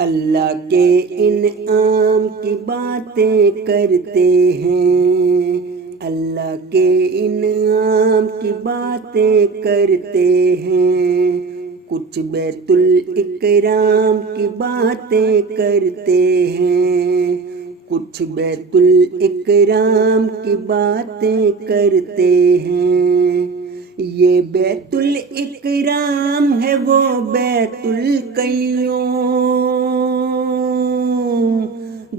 اللہ کے انعام کی باتیں کرتے ہیں، اللہ کے انعام کی باتیں کرتے ہیں، کچھ بیت الاکرام کی باتیں کرتے ہیں، کچھ بیت الاکرام کی باتیں کرتے ہیں۔ یہ بیت الاکرام ہے وہ بیت القیوم،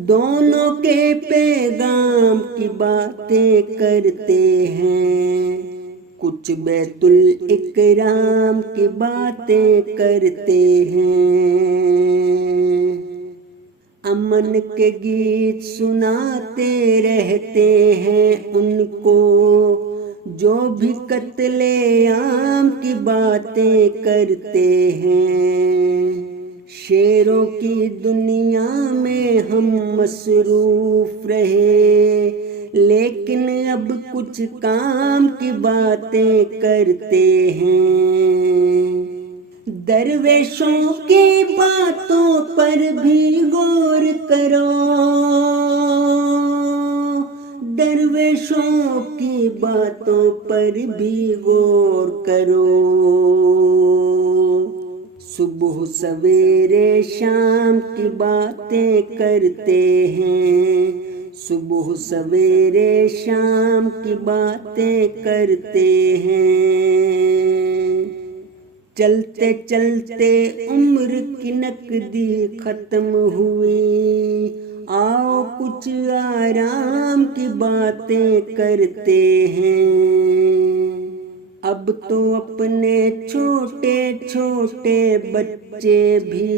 دونوں کے پیغام کی باتیں کرتے ہیں، کچھ بیت الاکرام کی باتیں کرتے ہیں۔ امن کے گیت سناتے رہتے ہیں ان کو، جو بھی قتل عام کی باتیں کرتے ہیں۔ شیروں کی دنیا میں ہم مصروف رہے، لیکن اب کچھ کام کی باتیں کرتے ہیں۔ درویشوں کی باتوں پر بھی غور کرو، درویشوں کی باتوں پر بھی غور کرو۔ صبح سویرے شام کی باتیں کرتے ہیں، صبح سویرے شام کی باتیں کرتے ہیں۔ چلتے چلتے عمر کی نقدی ختم ہوئی، آؤ کچھ آرام کی باتیں کرتے ہیں۔ اب تو اپنے چھوٹے چھوٹے بچے بھی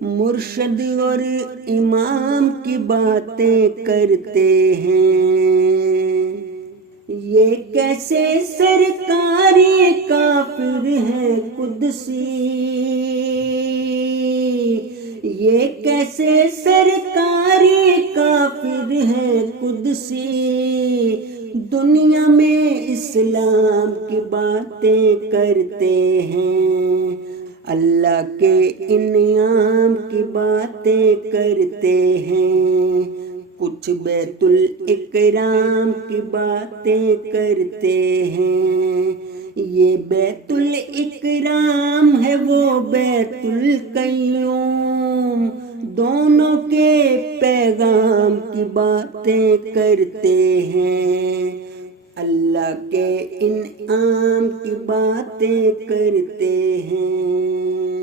مرشد اور امام کی باتیں کرتے ہیں۔ یہ کیسے سرکاری کافر ہیں قدسی، یہ کیسے سرکاری کافر ہیں قدسی، دنیا میں اسلام کی باتیں کرتے ہیں، اللہ کے انعام کی باتیں کرتے ہیں، کچھ بیت الاکرام کی باتیں کرتے ہیں۔ یہ بیت الاکرام ہے وہ بیت القیوم، دونوں کے پیغام کی باتیں کرتے ہیں، اللہ کے انعام کی باتیں کرتے ہیں۔